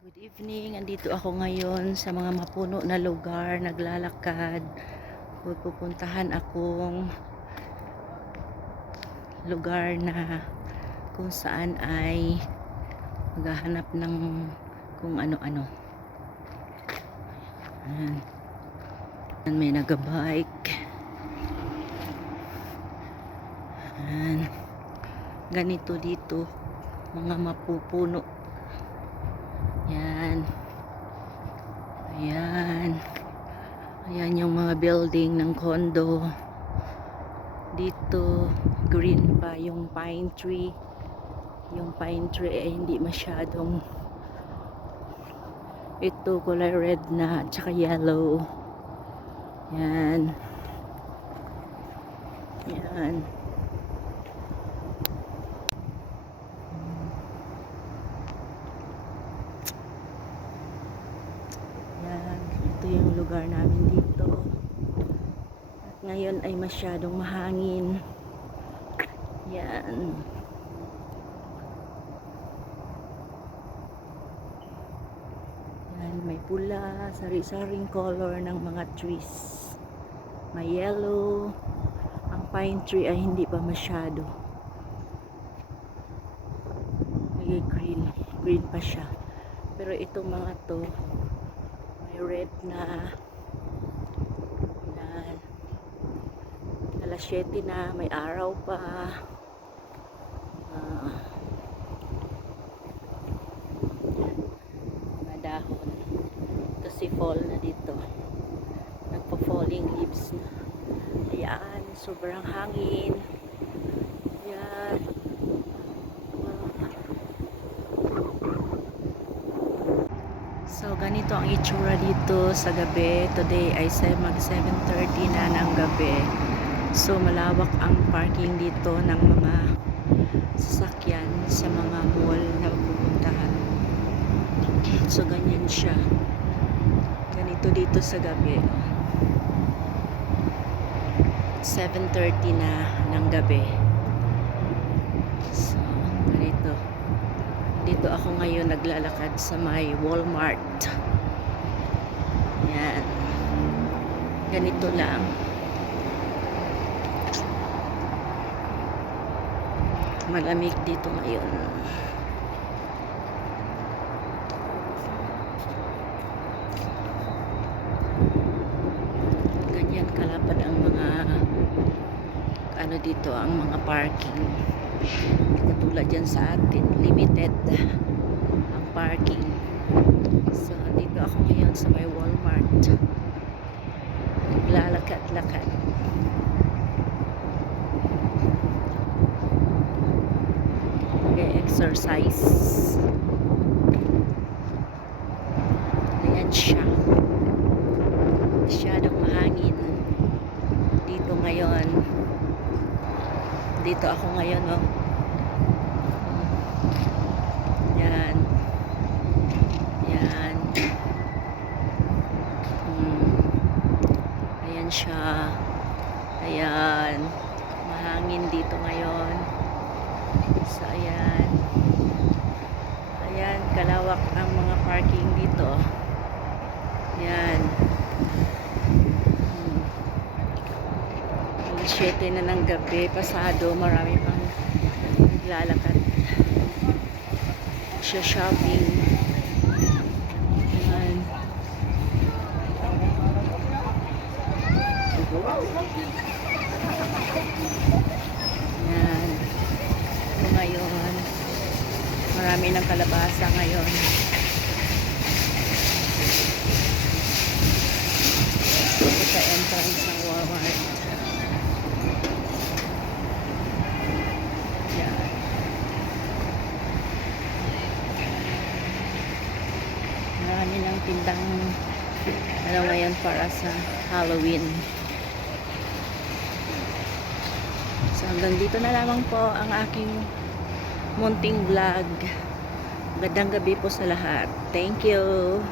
Good evening, andito ako ngayon sa mga mapuno na lugar, naglalakad. Pupuntahan akong lugar na kung saan ay maghahanap ng kung ano-ano. Ayan, may nagabike. Ayan, ganito dito, mga mapupuno. Yan. Ayan. Ayan yung mga building ng condo. Dito, green pa yung pine tree. Yung pine tree ay hindi masyadong ito kulay red na at saka yellow. Yan. Yan. Ito yung lugar namin dito. At ngayon ay masyadong mahangin. Yan. Yan, may pula, sari-saring color ng mga trees. May yellow. Ang pine tree ay hindi pa masyado. May green. Green pa siya. Pero itong mga to red na alas 7 na, may araw pa. Mga dahon kasi fall na dito, nagpa-falling leaves na. Ayan, sobrang hangin. Ayan. So, ganito ang itsura dito sa gabi. Today ay mag 7:30 na ng gabi. So, malawak ang parking dito ng mga sasakyan sa mga mall na pupuntahan. So, ganyan siya. Ganito dito sa gabi. 7:30 na ng gabi. So, ganito. Dito ako ngayon naglalakad sa may Walmart. Yan. Ganito lang. Malamig dito ngayon. Ganyan kalapad ang mga ano dito, ang mga parking. Katulad dyan sa atin, limited ang parking. So, dito ako ngayon sa may Walmart. Naglalakad-lakad. Exercise. Ayan siya. Masyadong mahangin dito ngayon. Dito ako ngayon, oh. Yan. Yan. Ayan siya. Ayan. Mahangin dito ngayon. So, ayan. Ayan, kalawak ang mga parking dito. Ayan. 7 na ng gabi, pasado, marami pang naglalakad. Siya shopping. Ayan. Ayan. Ngayon, marami ng kalabasa ngayon. Ito sa entrance ng Walmart. Yan. Marami ng tindang ano ngayon para sa Halloween. So, hanggang dito na lamang po ang aking munting vlog. Magandang gabi po sa lahat. Thank you.